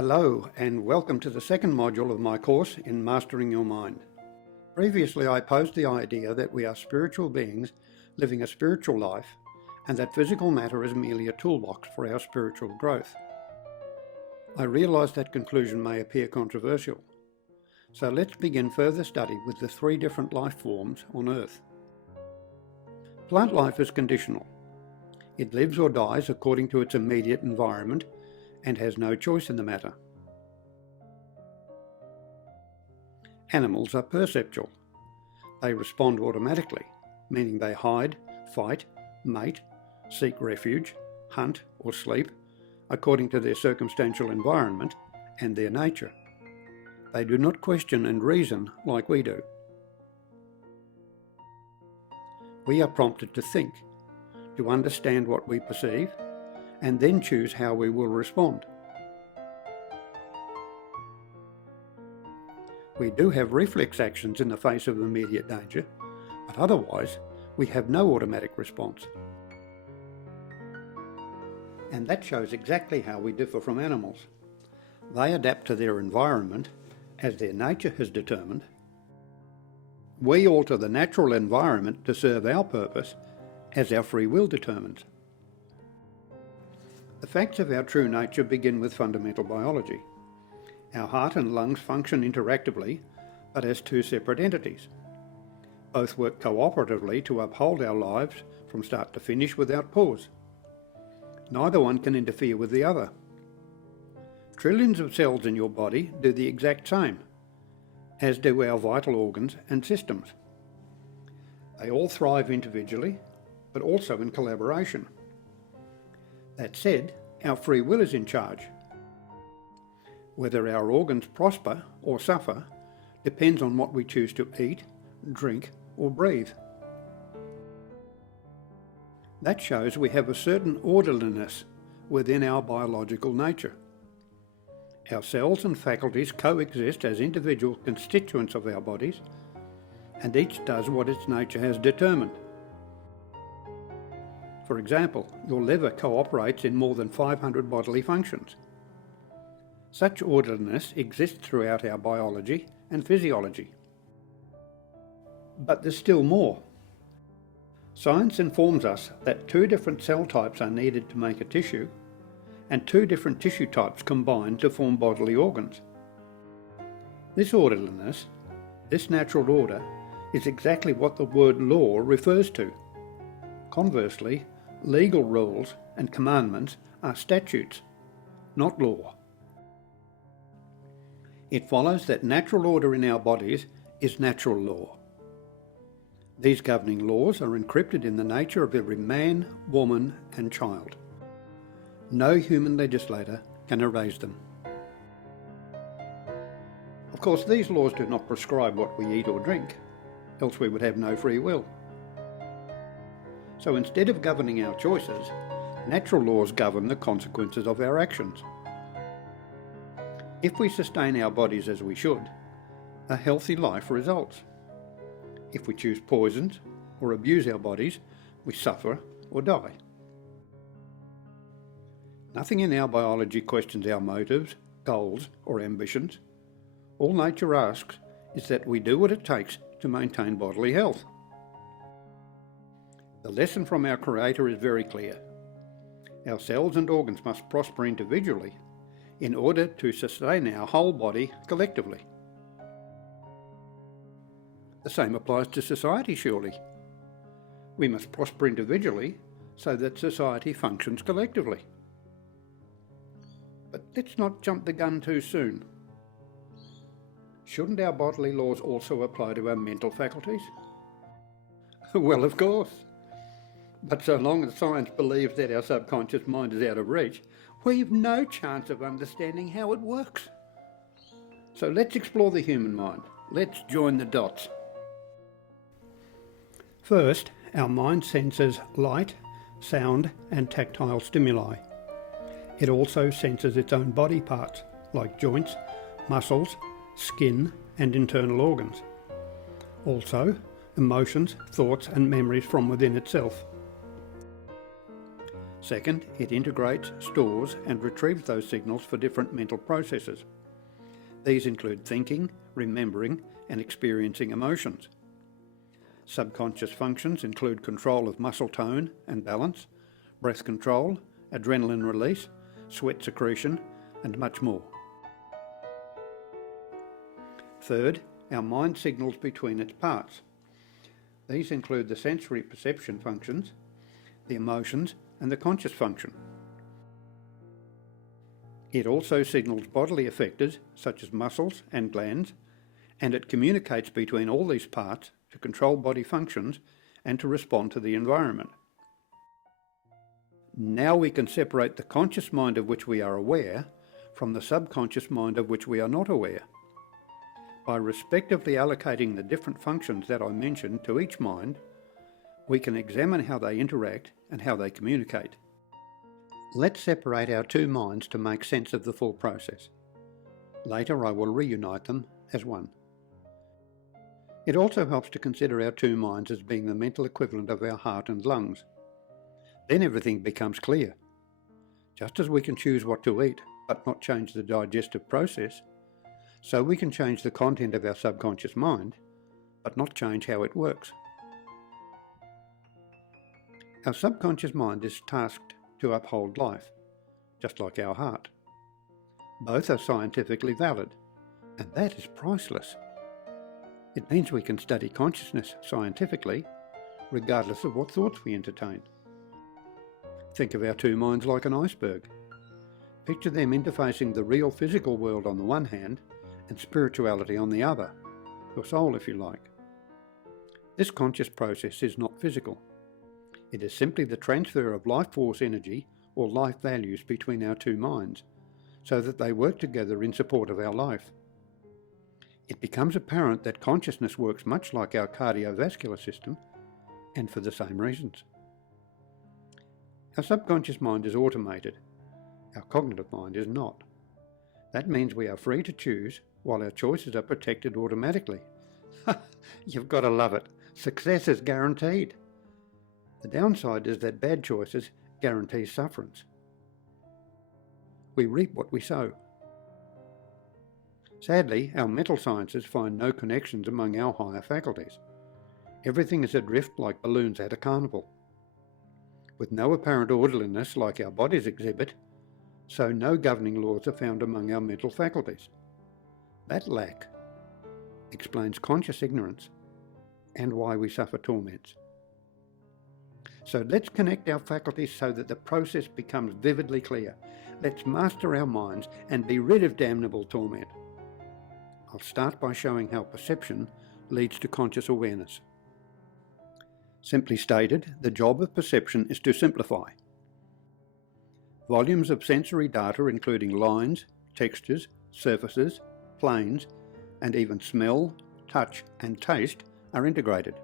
Hello and welcome to the second module of my course in Mastering Your Mind. Previously I posed the idea that we are spiritual beings living a spiritual life and that physical matter is merely a toolbox for our spiritual growth. I realise that conclusion may appear controversial, so let's begin further study with the three different life forms on Earth. Plant life is conditional. It lives or dies according to its immediate environment and has no choice in the matter. Animals are perceptual. They respond automatically, meaning they hide, fight, mate, seek refuge, hunt or sleep, according to their circumstantial environment and their nature. They do not question and reason like we do. We are prompted to think, to understand what we perceive, and then choose how we will respond. We do have reflex actions in the face of immediate danger, but otherwise we have no automatic response. And that shows exactly how we differ from animals. They adapt to their environment as their nature has determined. We alter the natural environment to serve our purpose as our free will determines. The facts of our true nature begin with fundamental biology. Our heart and lungs function interactively, but as two separate entities. Both work cooperatively to uphold our lives from start to finish without pause. Neither one can interfere with the other. Trillions of cells in your body do the exact same, as do our vital organs and systems. They all thrive individually, but also in collaboration. That said, our free will is in charge. Whether our organs prosper or suffer depends on what we choose to eat, drink, or breathe. That shows we have a certain orderliness within our biological nature. Our cells and faculties coexist as individual constituents of our bodies, and each does what its nature has determined. For example, your liver cooperates in more than 500 bodily functions. Such orderliness exists throughout our biology and physiology. But there's still more. Science informs us that two different cell types are needed to make a tissue, and two different tissue types combine to form bodily organs. This orderliness, this natural order, is exactly what the word law refers to. Conversely, legal rules and commandments are statutes, not law. It follows that natural order in our bodies is natural law. These governing laws are encrypted in the nature of every man, woman, and child. No human legislator can erase them. Of course, these laws do not prescribe what we eat or drink, else we would have no free will. So instead of governing our choices, natural laws govern the consequences of our actions. If we sustain our bodies as we should, a healthy life results. If we choose poisons or abuse our bodies, we suffer or die. Nothing in our biology questions our motives, goals, or ambitions. All nature asks is that we do what it takes to maintain bodily health. The lesson from our Creator is very clear. Our cells and organs must prosper individually in order to sustain our whole body collectively. The same applies to society, surely. We must prosper individually so that society functions collectively. But let's not jump the gun too soon. Shouldn't our bodily laws also apply to our mental faculties? Well, of course. But so long as science believes that our subconscious mind is out of reach, we've no chance of understanding how it works. So let's explore the human mind. Let's join the dots. First, our mind senses light, sound, and tactile stimuli. It also senses its own body parts, like joints, muscles, skin, and internal organs. Also, emotions, thoughts, and memories from within itself. Second, it integrates, stores and retrieves those signals for different mental processes. These include thinking, remembering and experiencing emotions. Subconscious functions include control of muscle tone and balance, breath control, adrenaline release, sweat secretion, and much more. Third, our mind signals between its parts. These include the sensory perception functions, the emotions, and the conscious function. It also signals bodily effectors such as muscles and glands, and it communicates between all these parts to control body functions and to respond to the environment. Now we can separate the conscious mind of which we are aware from the subconscious mind of which we are not aware. By respectively allocating the different functions that I mentioned to each mind, we can examine how they interact and how they communicate. Let's separate our two minds to make sense of the full process. Later I will reunite them as one. It also helps to consider our two minds as being the mental equivalent of our heart and lungs. Then everything becomes clear. Just as we can choose what to eat but not change the digestive process, so we can change the content of our subconscious mind but not change how it works. Our subconscious mind is tasked to uphold life, just like our heart. Both are scientifically valid, and that is priceless. It means we can study consciousness scientifically, regardless of what thoughts we entertain. Think of our two minds like an iceberg. Picture them interfacing the real physical world on the one hand and spirituality on the other, your soul if you like. This conscious process is not physical. It is simply the transfer of life force energy or life values between our two minds, so that they work together in support of our life. It becomes apparent that consciousness works much like our cardiovascular system, and for the same reasons. Our subconscious mind is automated. Our cognitive mind is not. That means we are free to choose, while our choices are protected automatically. You've got to love it. Success is guaranteed. The downside is that bad choices guarantee sufferance. We reap what we sow. Sadly, our mental sciences find no connections among our higher faculties. Everything is adrift like balloons at a carnival. With no apparent orderliness like our bodies exhibit, so no governing laws are found among our mental faculties. That lack explains conscious ignorance and why we suffer torments. So let's connect our faculties so that the process becomes vividly clear. Let's master our minds and be rid of damnable torment. I'll start by showing how perception leads to conscious awareness. Simply stated, the job of perception is to simplify. Volumes of sensory data including lines, textures, surfaces, planes, and even smell, touch, and taste are integrated.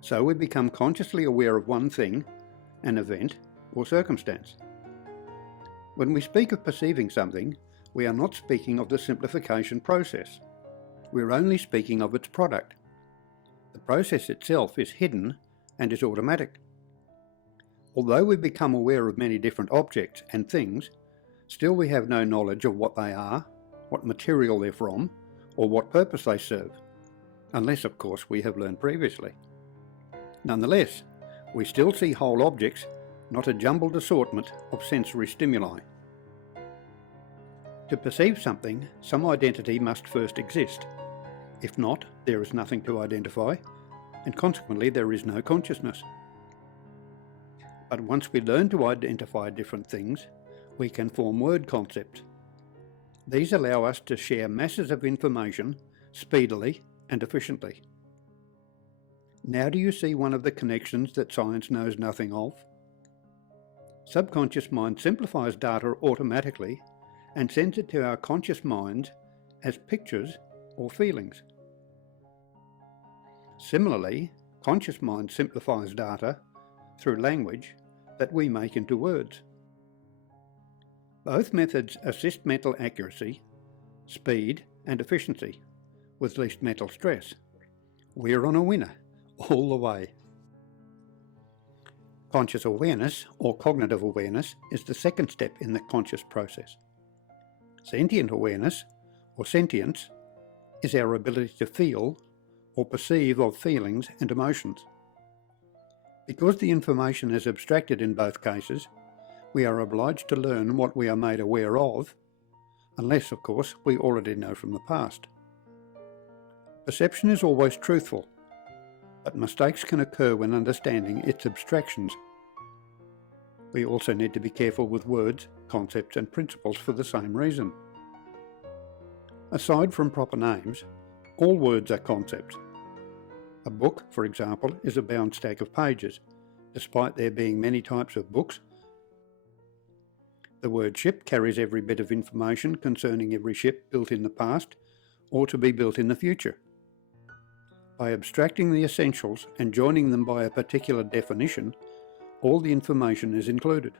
So we become consciously aware of one thing, an event, or circumstance. When we speak of perceiving something, we are not speaking of the simplification process. We're only speaking of its product. The process itself is hidden and is automatic. Although we become aware of many different objects and things, still we have no knowledge of what they are, what material they're from, or what purpose they serve, unless of course we have learned previously. Nonetheless, we still see whole objects, not a jumbled assortment of sensory stimuli. To perceive something, some identity must first exist. If not, there is nothing to identify, and consequently there is no consciousness. But once we learn to identify different things, we can form word concepts. These allow us to share masses of information speedily and efficiently. Now do you see one of the connections that science knows nothing of? Subconscious mind simplifies data automatically and sends it to our conscious mind as pictures or feelings. Similarly, conscious mind simplifies data through language that we make into words. Both methods assist mental accuracy, speed and efficiency with least mental stress. We're on a winner all the way. Conscious awareness, or cognitive awareness, is the second step in the conscious process. Sentient awareness, or sentience, is our ability to feel or perceive of feelings and emotions. Because the information is abstracted in both cases, we are obliged to learn what we are made aware of, unless, of course, we already know from the past. Perception is always truthful, but mistakes can occur when understanding its abstractions. We also need to be careful with words, concepts, and principles for the same reason. Aside from proper names, all words are concepts. A book, for example, is a bound stack of pages, despite there being many types of books. The word ship carries every bit of information concerning every ship built in the past or to be built in the future. By abstracting the essentials and joining them by a particular definition, all the information is included.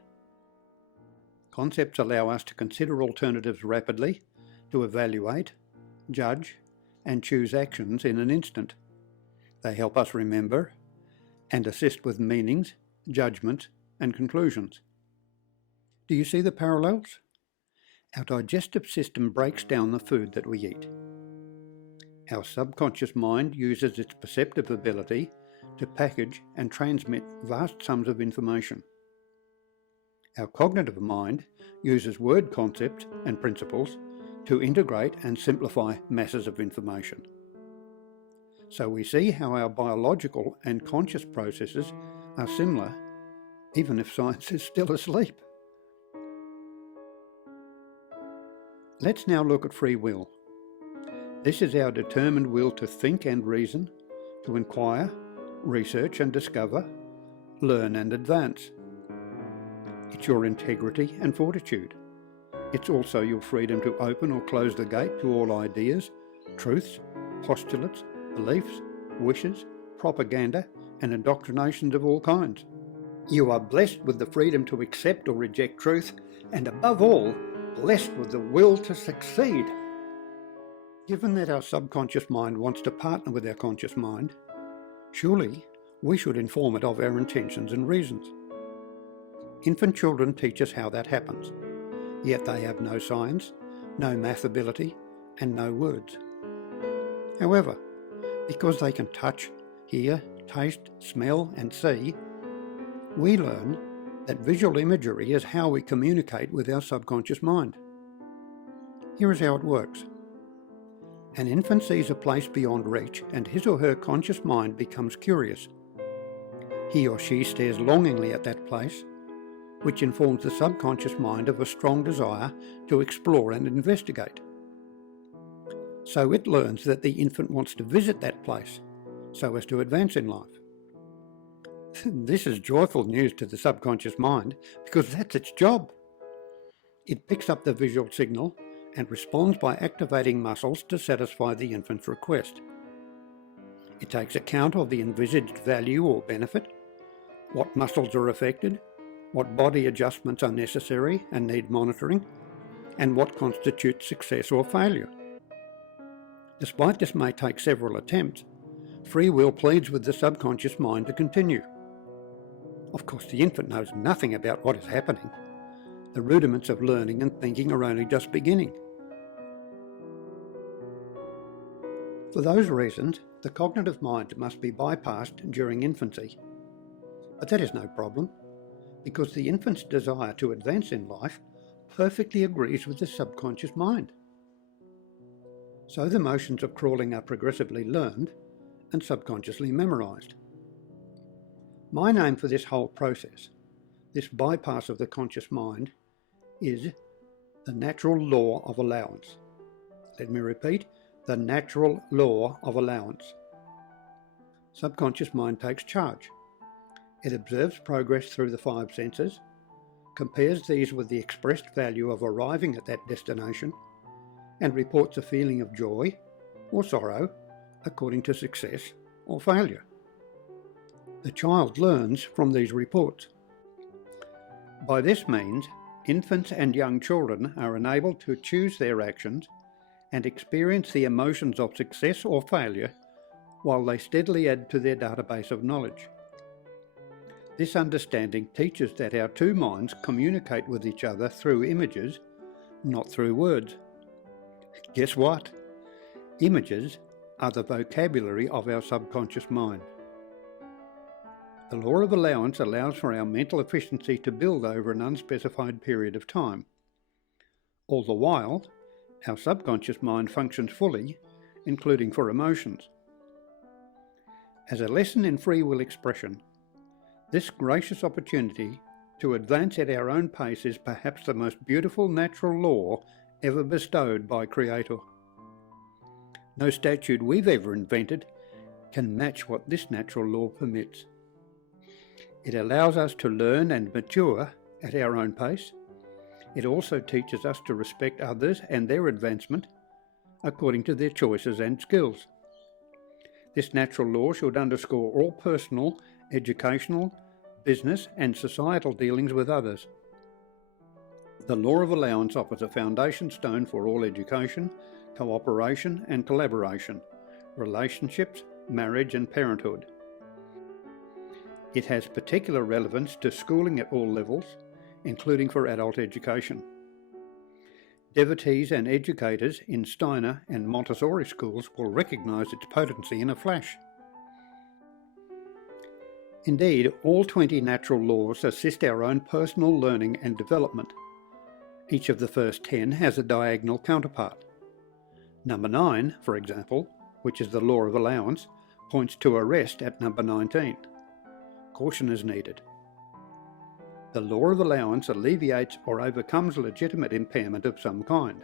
Concepts allow us to consider alternatives rapidly, to evaluate, judge, and choose actions in an instant. They help us remember and assist with meanings, judgments, and conclusions. Do you see the parallels? Our digestive system breaks down the food that we eat. Our subconscious mind uses its perceptive ability to package and transmit vast sums of information. Our cognitive mind uses word concepts and principles to integrate and simplify masses of information. So we see how our biological and conscious processes are similar, even if science is still asleep. Let's now look at free will. This is our determined will to think and reason, to inquire, research and discover, learn and advance. It's your integrity and fortitude. It's also your freedom to open or close the gate to all ideas, truths, postulates, beliefs, wishes, propaganda, and indoctrinations of all kinds. You are blessed with the freedom to accept or reject truth, and above all, blessed with the will to succeed. Given that our subconscious mind wants to partner with our conscious mind, surely we should inform it of our intentions and reasons. Infant children teach us how that happens, yet they have no science, no math ability, and no words. However, because they can touch, hear, taste, smell, and see, we learn that visual imagery is how we communicate with our subconscious mind. Here is how it works. An infant sees a place beyond reach and his or her conscious mind becomes curious. He or she stares longingly at that place, which informs the subconscious mind of a strong desire to explore and investigate. So it learns that the infant wants to visit that place so as to advance in life. This is joyful news to the subconscious mind because that's its job. It picks up the visual signal and responds by activating muscles to satisfy the infant's request. It takes account of the envisaged value or benefit, what muscles are affected, what body adjustments are necessary and need monitoring, and what constitutes success or failure. Despite this may take several attempts, free will pleads with the subconscious mind to continue. Of course, the infant knows nothing about what is happening. The rudiments of learning and thinking are only just beginning. For those reasons, the cognitive mind must be bypassed during infancy. But that is no problem, because the infant's desire to advance in life perfectly agrees with the subconscious mind. So the motions of crawling are progressively learned and subconsciously memorized. My name for this whole process, this bypass of the conscious mind, is the natural law of allowance. Let me repeat, the natural law of allowance. Subconscious mind takes charge. It observes progress through the five senses, compares these with the expressed value of arriving at that destination, and reports a feeling of joy or sorrow according to success or failure. The child learns from these reports. By this means, infants and young children are enabled to choose their actions and experience the emotions of success or failure while they steadily add to their database of knowledge. This understanding teaches that our two minds communicate with each other through images, not through words. Guess what? Images are the vocabulary of our subconscious mind. The law of allowance allows for our mental efficiency to build over an unspecified period of time. All the while, our subconscious mind functions fully, including for emotions. As a lesson in free will expression, this gracious opportunity to advance at our own pace is perhaps the most beautiful natural law ever bestowed by Creator. No statute we've ever invented can match what this natural law permits. It allows us to learn and mature at our own pace. It also teaches us to respect others and their advancement according to their choices and skills. This natural law should underscore all personal, educational, business and societal dealings with others. The law of allowance offers a foundation stone for all education, cooperation and collaboration, relationships, marriage and parenthood. It has particular relevance to schooling at all levels, including for adult education. Devotees and educators in Steiner and Montessori schools will recognise its potency in a flash. Indeed, all 20 natural laws assist our own personal learning and development. Each of the first 10 has a diagonal counterpart. Number 9, for example, which is the law of allowance, points to a rest at number 19. Caution is needed. The law of allowance alleviates or overcomes legitimate impairment of some kind.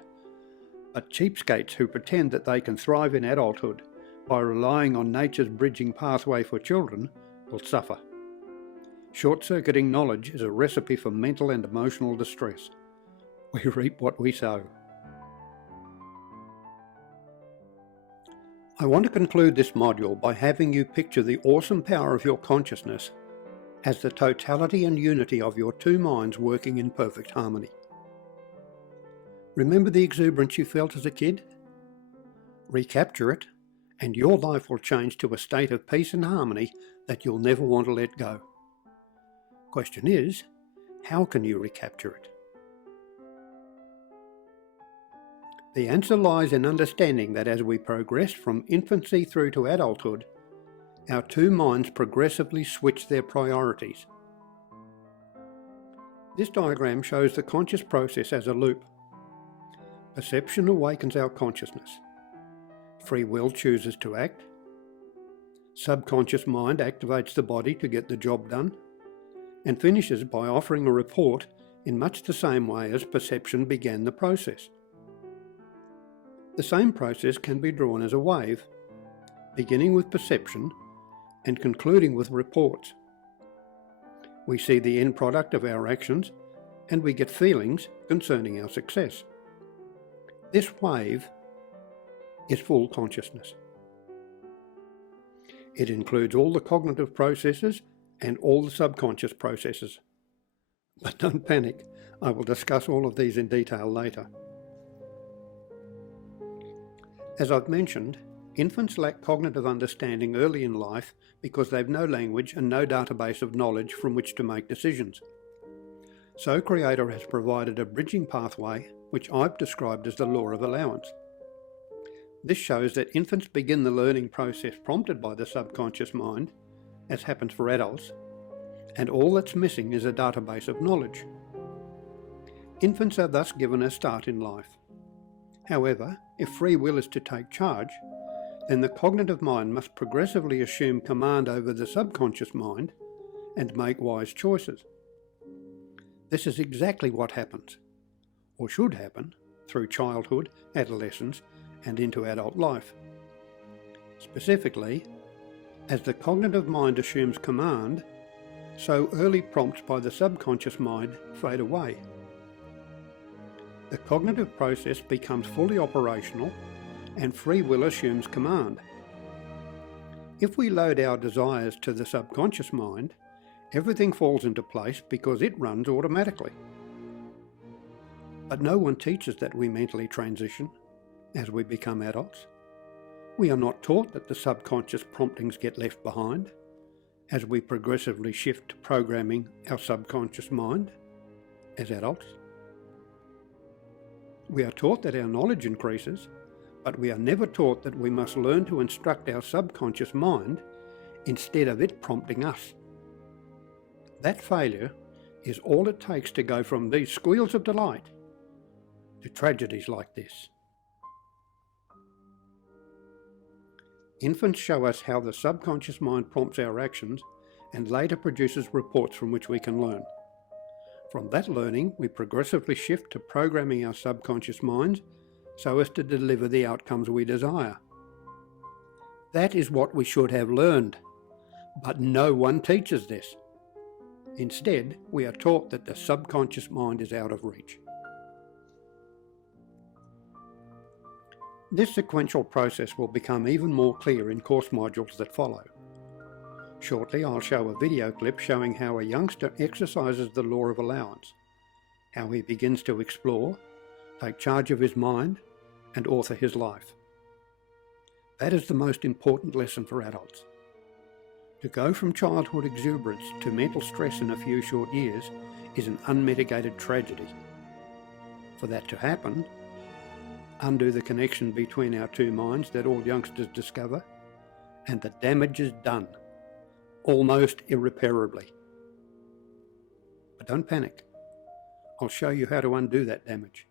But cheapskates who pretend that they can thrive in adulthood by relying on nature's bridging pathway for children will suffer. Short-circuiting knowledge is a recipe for mental and emotional distress. We reap what we sow. I want to conclude this module by having you picture the awesome power of your consciousness as the totality and unity of your two minds working in perfect harmony. Remember the exuberance you felt as a kid? Recapture it, and your life will change to a state of peace and harmony that you'll never want to let go. Question is, how can you recapture it? The answer lies in understanding that as we progress from infancy through to adulthood, our two minds progressively switch their priorities. This diagram shows the conscious process as a loop. Perception awakens our consciousness. Free will chooses to act. Subconscious mind activates the body to get the job done, and finishes by offering a report in much the same way as perception began the process. The same process can be drawn as a wave, beginning with perception and concluding with reports. We see the end product of our actions and we get feelings concerning our success. This wave is full consciousness. It includes all the cognitive processes and all the subconscious processes. But don't panic, I will discuss all of these in detail later. As I've mentioned, infants lack cognitive understanding early in life because they've no language and no database of knowledge from which to make decisions. So Creator has provided a bridging pathway, which I've described as the law of allowance. This shows that infants begin the learning process prompted by the subconscious mind, as happens for adults, and all that's missing is a database of knowledge. Infants are thus given a start in life. However, if free will is to take charge, then the cognitive mind must progressively assume command over the subconscious mind and make wise choices. This is exactly what happens, or should happen, through childhood, adolescence, and into adult life. Specifically, as the cognitive mind assumes command, so early prompts by the subconscious mind fade away. The cognitive process becomes fully operational and free will assumes command. If we load our desires to the subconscious mind, everything falls into place because it runs automatically. But no one teaches that we mentally transition as we become adults. We are not taught that the subconscious promptings get left behind, as we progressively shift to programming our subconscious mind as adults. We are taught that our knowledge increases, but we are never taught that we must learn to instruct our subconscious mind instead of it prompting us. That failure is all it takes to go from these squeals of delight to tragedies like this. Infants show us how the subconscious mind prompts our actions and later produces reports from which we can learn. From that learning, we progressively shift to programming our subconscious minds so as to deliver the outcomes we desire. That is what we should have learned, but no one teaches this. Instead, we are taught that the subconscious mind is out of reach. This sequential process will become even more clear in course modules that follow. Shortly, I'll show a video clip showing how a youngster exercises the law of allowance, how he begins to explore, take charge of his mind, and author his life. That is the most important lesson for adults. To go from childhood exuberance to mental stress in a few short years is an unmitigated tragedy. For that to happen, undo the connection between our two minds that all youngsters discover, and the damage is done, almost irreparably. But don't panic. I'll show you how to undo that damage,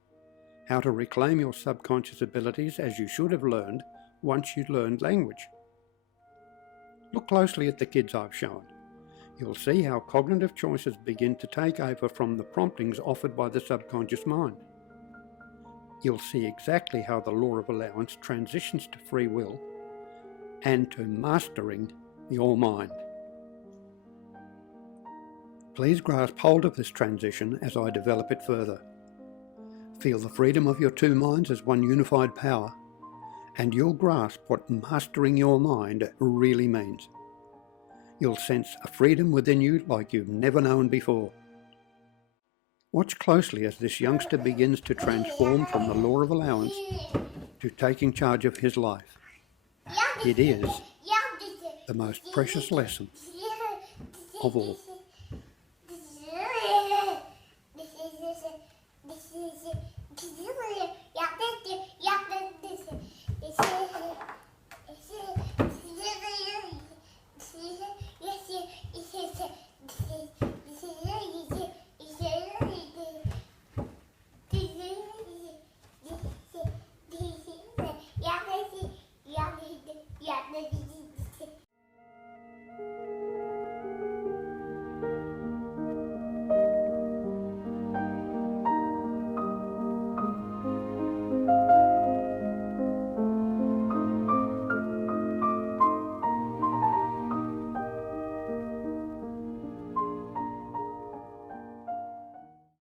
how to reclaim your subconscious abilities as you should have learned once you'd learned language. Look closely at the kids I've shown. You'll see how cognitive choices begin to take over from the promptings offered by the subconscious mind. You'll see exactly how the law of allowance transitions to free will and to mastering your mind. Please grasp hold of this transition as I develop it further. Feel the freedom of your two minds as one unified power, and you'll grasp what mastering your mind really means. You'll sense a freedom within you like you've never known before. Watch closely as this youngster begins to transform from the law of allowance to taking charge of his life. It is the most precious lesson of all.